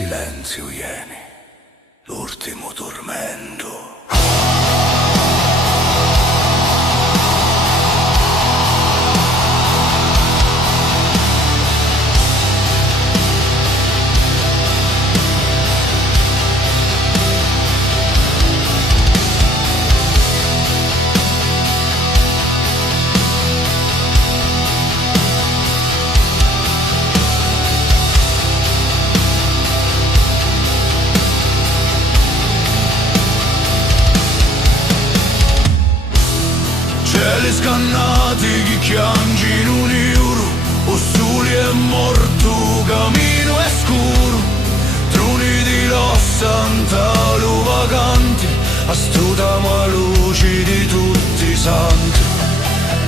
silenzio vieni, l'ultimo tormento. Cieli scannati, chi chiangi in un euro, o soli è morto, cammino è scuro, troni di lossa, antalo vacanti, astutamo a luci di tutti i santi.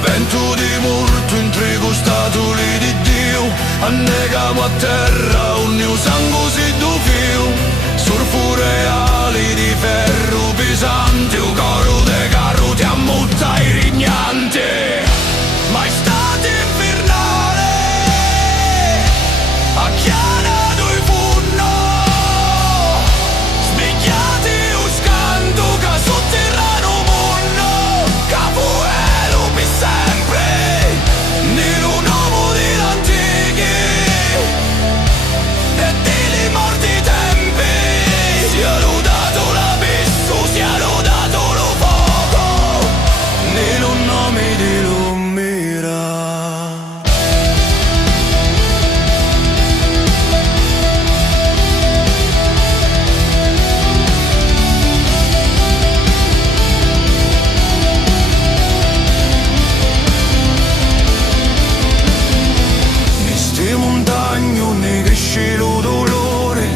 Vento di morto, intrigo statuli di Dio, annegamo a terra un mio sangue si do fio, surfure ali di ferro pesante, un coro de carro ti ammutta i rignanti. Ma estate infernale, acchianato i funno, spigliati un scanto che sotterrano monno, capoelo per sempre, nero uomo di antichi e dei morti tempi. Sia lodato l'abisso, sia lodato lo fuoco, nero nome di Lumira. Ne sti montagne, ne cresce lo dolore,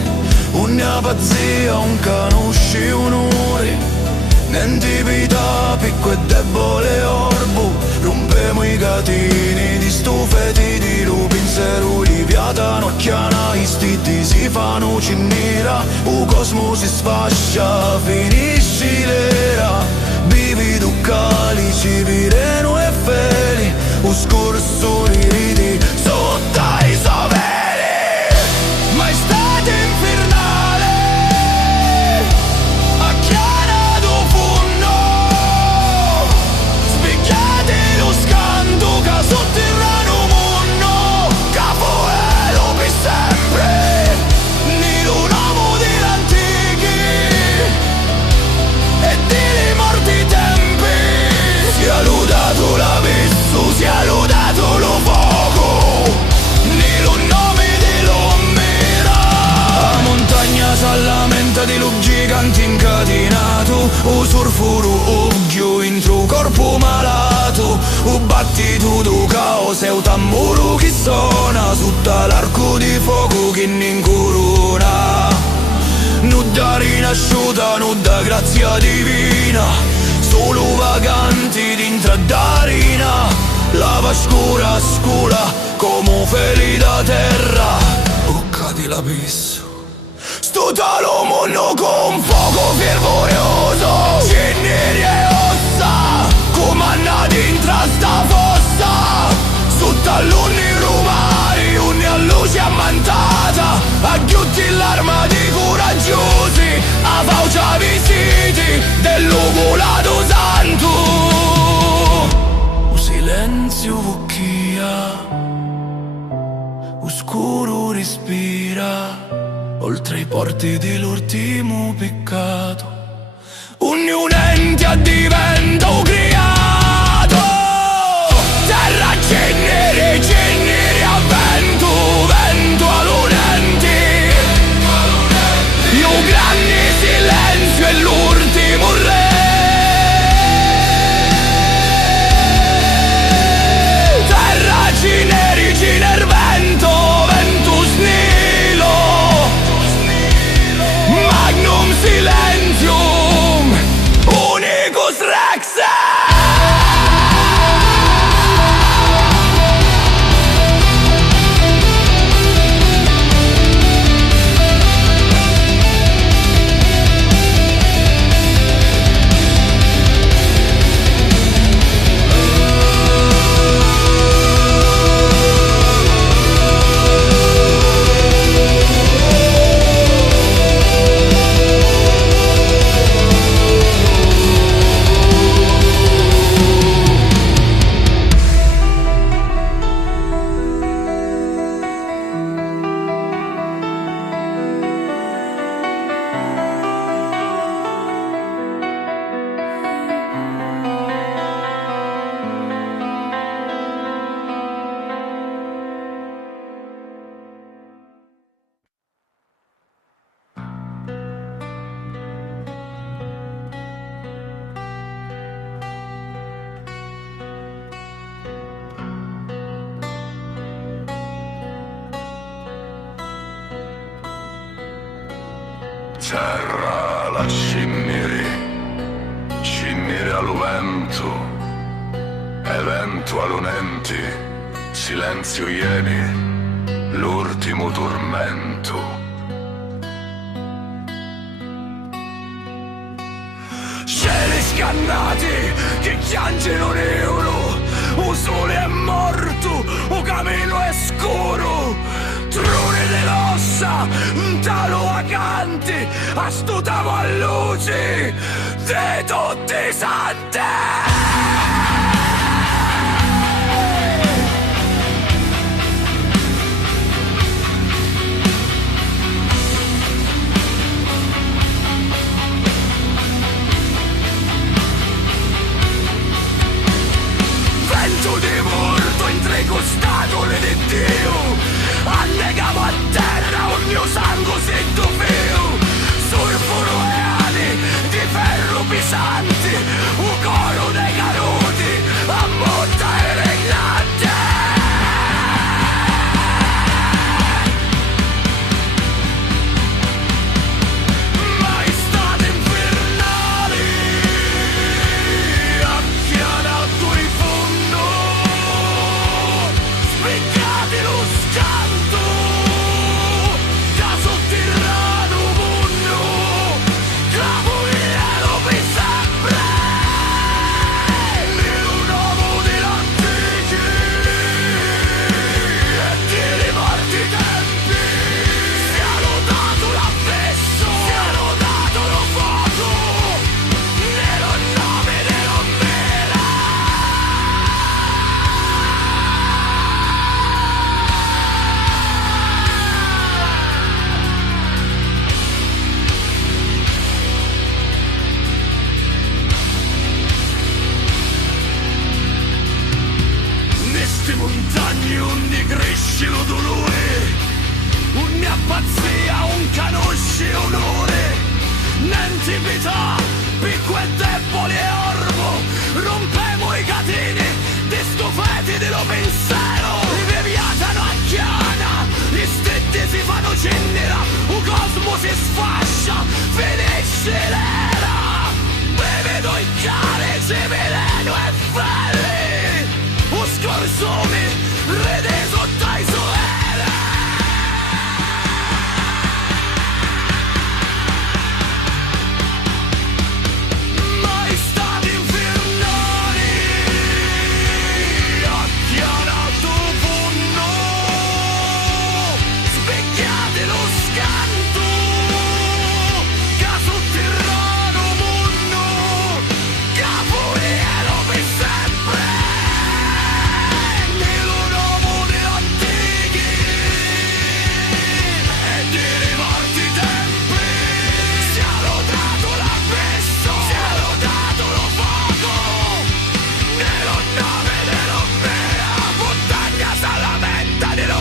una pazzia, un conosci onore, niente vita, picco e debole orbo, rompemo i catini di stufeti di lupi, pensiero liviata, nocchiana, istitti si fanno cinnira, o cosmo si sfascia, finisci l'era, bivi tu calici, vireno e feli, o scorso ridi, sotto i soveri, ma estate infernale, acchianato funno, spigliate lo scanto che sotterrano monno, capoelo per sempre, nido un uomo degli antichi e dei morti tempi. Sia lodato l'abisso, sia lodato lo fuoco, nero nome dell'Omera. La montagna si lamenta di lo gigante incatenato, o surfuro occhio intro corpo malato, o battito do caos e o tamburo che suona sotto l'arco di fuoco che ne incorona. Nudda rinasciuta, nudda grazia divina, solo vaganti dintra d'arena, lava scura scura come feli da terra, bocca di l'abisso. Sto talo mondo con fuoco fervoroso, ceneri e ossa, comandati intra sta fossa, sotto all'unni rumari, unni a luce ammantata, a chiutti l'arma di coraggiosi, a faucia visiti dell'ovulato santo. Un silenzio vucchia, oscuro respira, oltre i porti dell'ultimo peccato, un ente addivento creato, terra ceneri a vento, vento alunenti, io grande silenzio e l'ultimo re. Terra ceneri, vento, vento snilo, magnum silenzium, unicus rex. Terra la cimmiri all'uvento, evento all'unenti, silenzio ieni, l'ultimo tormento. Cieli scannati che piangono nero, un sole è morto, un cammino è scuro, trone dell'ossa, un talo vacanti, astutavo a luci di tutti i santi. Vento di morto intrecostato di Dio, annegavo a terra ogni sangue sento feo, surfano e ali di ferro pesanti, un coro dei caruti a monta e regnante. Maestate infernali, appianato i fondo, spiccate lo scanto, da sotterrano mondo, capoeiro per sempre, un uomo dell'antichi e di morti tempi, si è lodato l'avvesso, si è lodato lo fuoco, nello nome dell'Omera. Neste montagne onde cresce lo dolore, ogni abbazia un conosce onore, niente pietà, picco e debole e orbo, rompemo i catene di sto feti dello pensiero, riviatano a chiana, gli stetti si fanno cenera, un cosmo si sfascia, finisce l'era, bevedo il calice veleno e felli, o scorsone, rede sotto i solere. Maestà infernali, appianato fondo, specchiate lo scanto, che sotterrano mondo, capoeiro per sempre.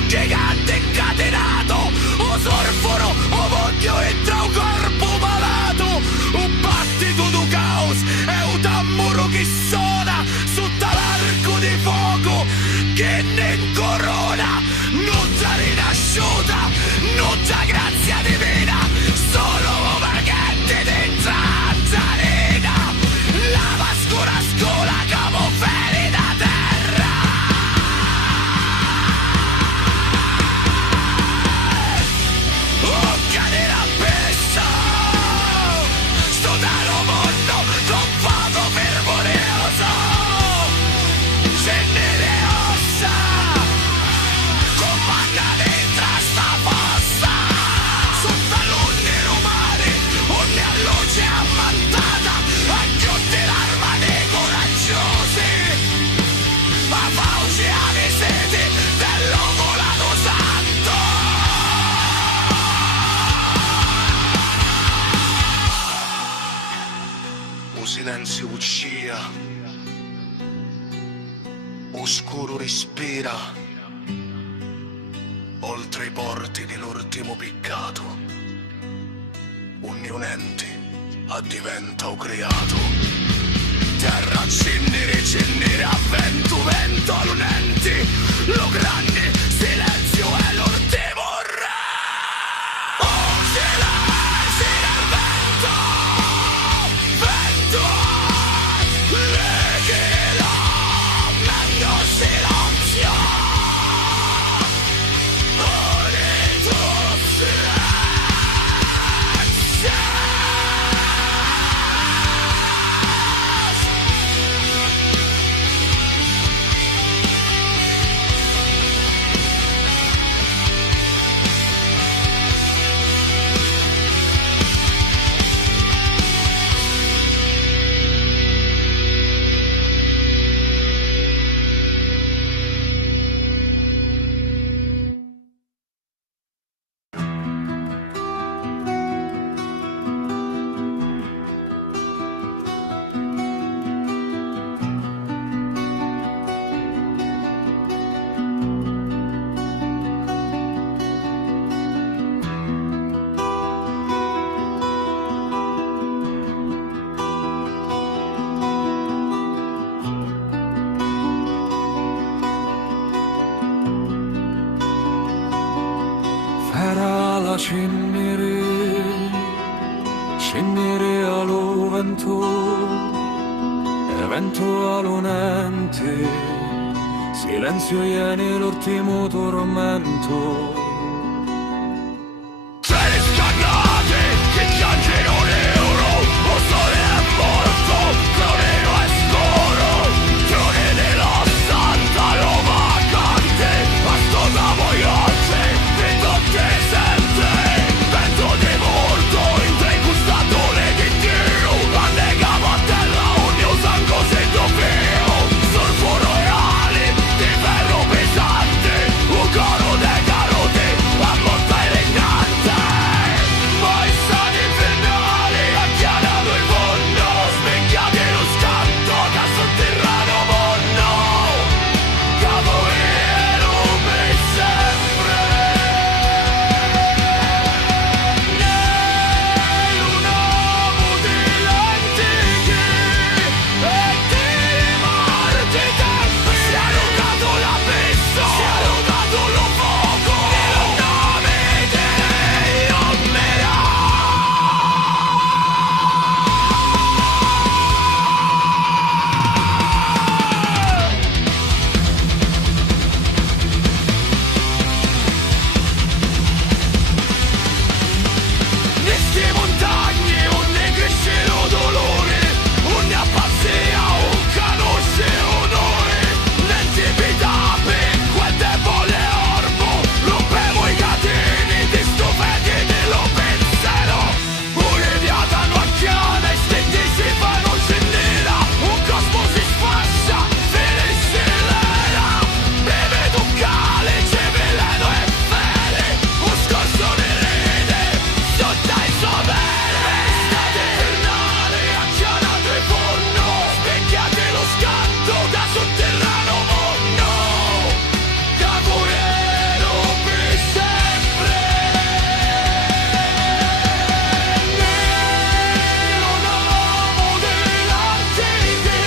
Gigante incatenato, o sorforo, o voglio entra un corpo malato, un battito di caos e un tamburo che suona sotto l'arco di fuoco che ne incorona, non già rinasciuta, non già grazia divina, solo vagante dentro Zanina, la vascura scola come ferita terra. Cadere a pesta, sto dallo mondo con poco fervorioso, cenere ossa, comanda dentro sta fossa, sotto l'unne romane, onne a luce ammantata, a chiude l'arma dei coraggiosi, ma fauce alle sete dell'ovolato santo. Silenzio uscia, oscuro respira, oltre i porti dell'ultimo peccato, un'unente addiventa o creato, terra cenere a vento all'unenti, lo grande silenzio è l'ultimo re. Oh, silenzio! la cenere, cenere allo vento, e vento alonente, silenzio iene l'ultimo tormento. Treni scannati che piangono l'euro, o sole è morto, cronino è scuro, crone della Santa Roma cante, bastosa vogliate, vento che sente, vento di morto, in tre gustatore di Dio, annegava a terra ogni usango sento feo, sorfo royale, di ferro pesante, un coro de carote, a morta e regnante, mai stati infernali, acchiarato il mondo, specchiati lo scanto, da sotterraneo mondo, cavaliero per sempre. Nei un uomo degli antichi e dei morti tempi, si è allungato l'abisso, si è allungato lo fuoco, nel nome dell'Omera. Queste montagne, un ne cresce lo dolore, un ne appazzia, un conosce onore, l'antichità per quel debole orbo, rompevo i cateni di sto fede dello pensiero, un'idiota nuacchiana, istinti si fanno scendere, un cosmo si sfascia, finisce l'era, beve ducale, c'è veleno e fede, un scorso nell'erede, sotto il sovere, state infernale, acchiarato il forno, specchiate lo scanto da sotterraneo mondo, cavaliero per sempre. Nero uomo degli antichi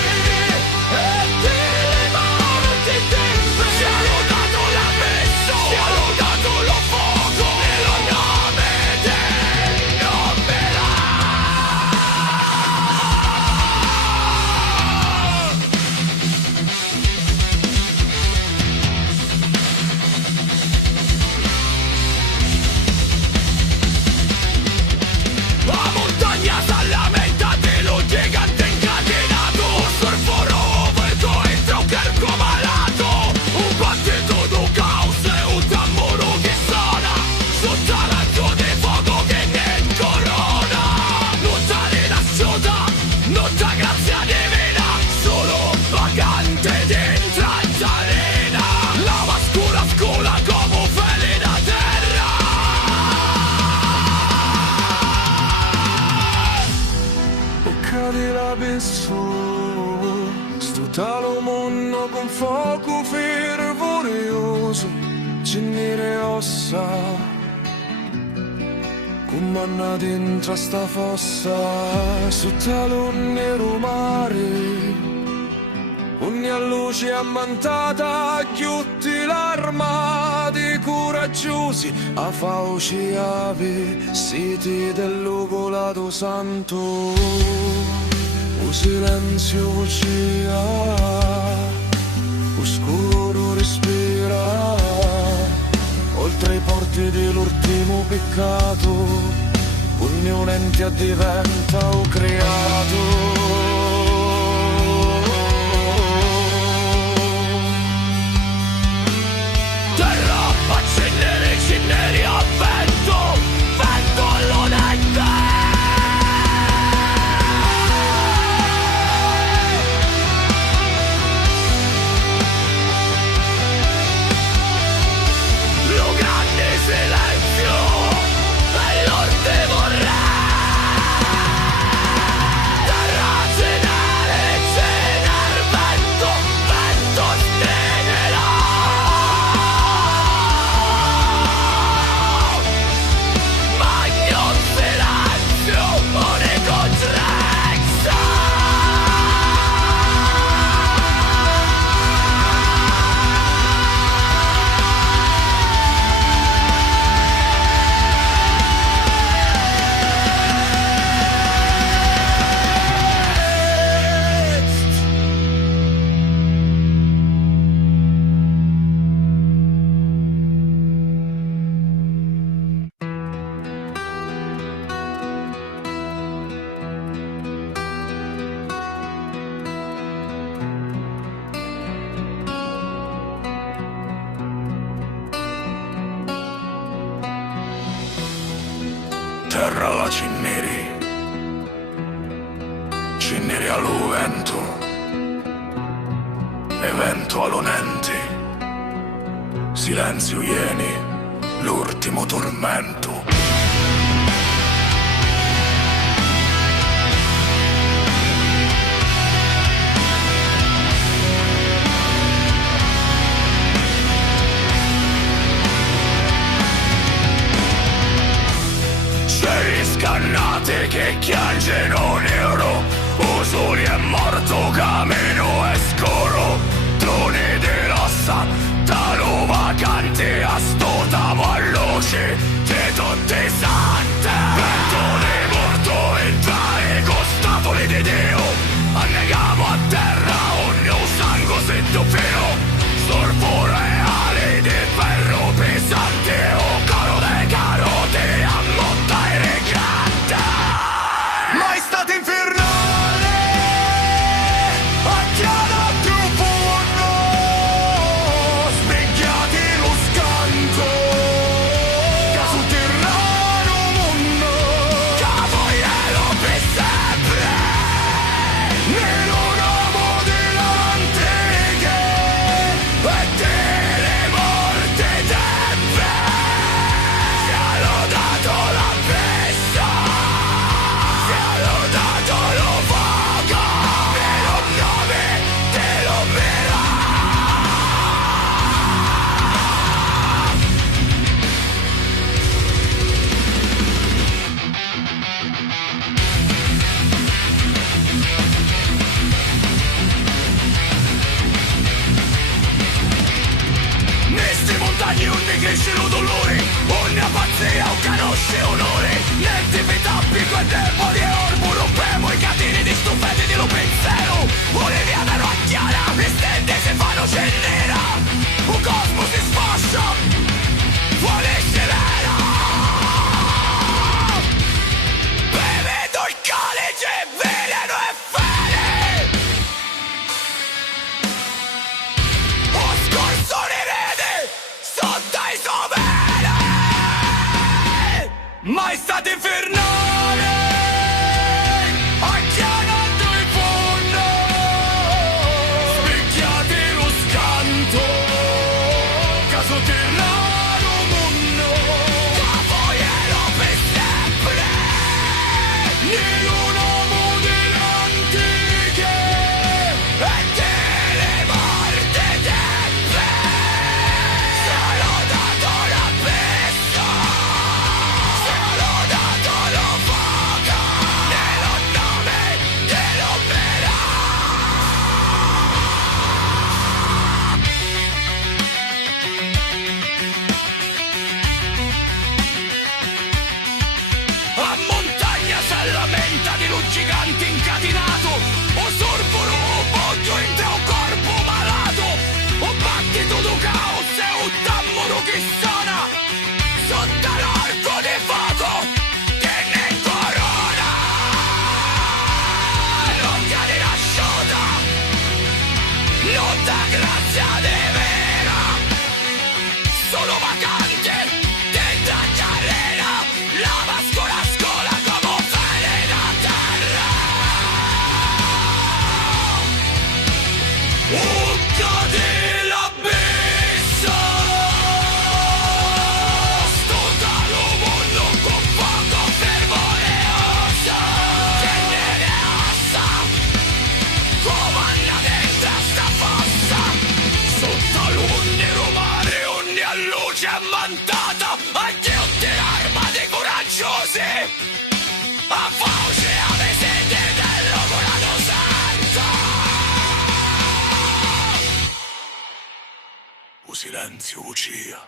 e delle morti tempi, si è lodato l'abisso, si è lodato lo fuoco, nel nome dell'Omera. La montagna s'allamenta dello gigante incatenato, un sorfo roveto entra un carco malato, un battito d'un caos e un tamburo che suona, sotto l'alto di fuoco che ne corona, non tale nasciuta, non ta grazia divina, solo vagante dentro arena, lava scura scola come un felina terra. Bocca dell'abisso, sto talo mondo con fuoco fervorioso, cenere ossa, commanna dentro a sta fossa, sotto lo nero mare, ogni luce ammantata, chiutti l'armati coraggiosi, a fauci ave, siti del lugolato santo, o silenzio vocia, oscuro respira, oltre i porti dell'ultimo peccato, ogni ente diventa o creato. Terra, accendere i cenneri a vento, vento all'onente. Lo grande silenzio è l'ultimo re. Terra, cenere, cener, vento, vento stenerà. terra la cinneri allo vento, e vento alonenti, silenzio ieni, l'ultimo tormento. Scannate che chiangeno nero, Usuri è morto, camino è scoro, trone dell'ossa, talo vacante, a sto tamo a luce, che tutte sante. Vento di morto entrare, costatole di Dio, annegamo a terra ogni sangue sento fino, storpo reale di ferro pesante, o caro de carote, a monta e recante. Mai stato infernale, a chiara più fondo, specchiati lo scanto, che sul terreno mondo, che vogliono per sempre, nell'uomo dell'antiche, e delle morte tempe, ci hanno dato la festa, ci hanno dato lo fuoco, per un nome te lo verrà. Neste montagne onde cresce lo dolore, ogni pazzia o conosce onore, niente petappi con deboli e orbo, rompiamo i catini di stufete di lo pensiero, Olivia da rocchiara, le stelle si fanno cenera, un cosmo si sfascia, vuole scellera, bevedo il calice, veleno e fede. Ho scorso le rete, sotto i sovere, mai stato infernale, acchianato il fondo, specchiati lo scanto, caso terrano mondo, che vogliono per sempre, nell'uomo dell'antiche, e delle morte tempe, ci hanno dato la festa, ci hanno dato lo fuoco, nello nome dell'opera. A montagna si lamenta di un gigante incatinato, o sorvolo o boggio entra un corpo malato, o battito do caos e un tammuro che suona, sotto l'arco di fuoco che ne corona, non ti ha lasciata, non dà grazia di vera, sono vacante dentro a carrera, la vascola scola come fede da terra. Uccati l'abisso, sto talo mondo con poco fervore ossa, che ne ossa, comanda dentro a sta fossa, sotto l'unne romane ogni a luce ammantata, a Dio te l'arma dei coraggiosi, a voce ave sede dell'operato santo. O silenzio ucia,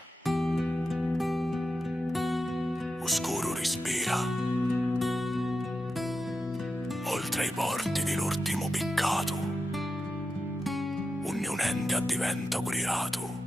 oscuro respira, oltre i porti dell'ultimo peccato, un unente addiventa curiato.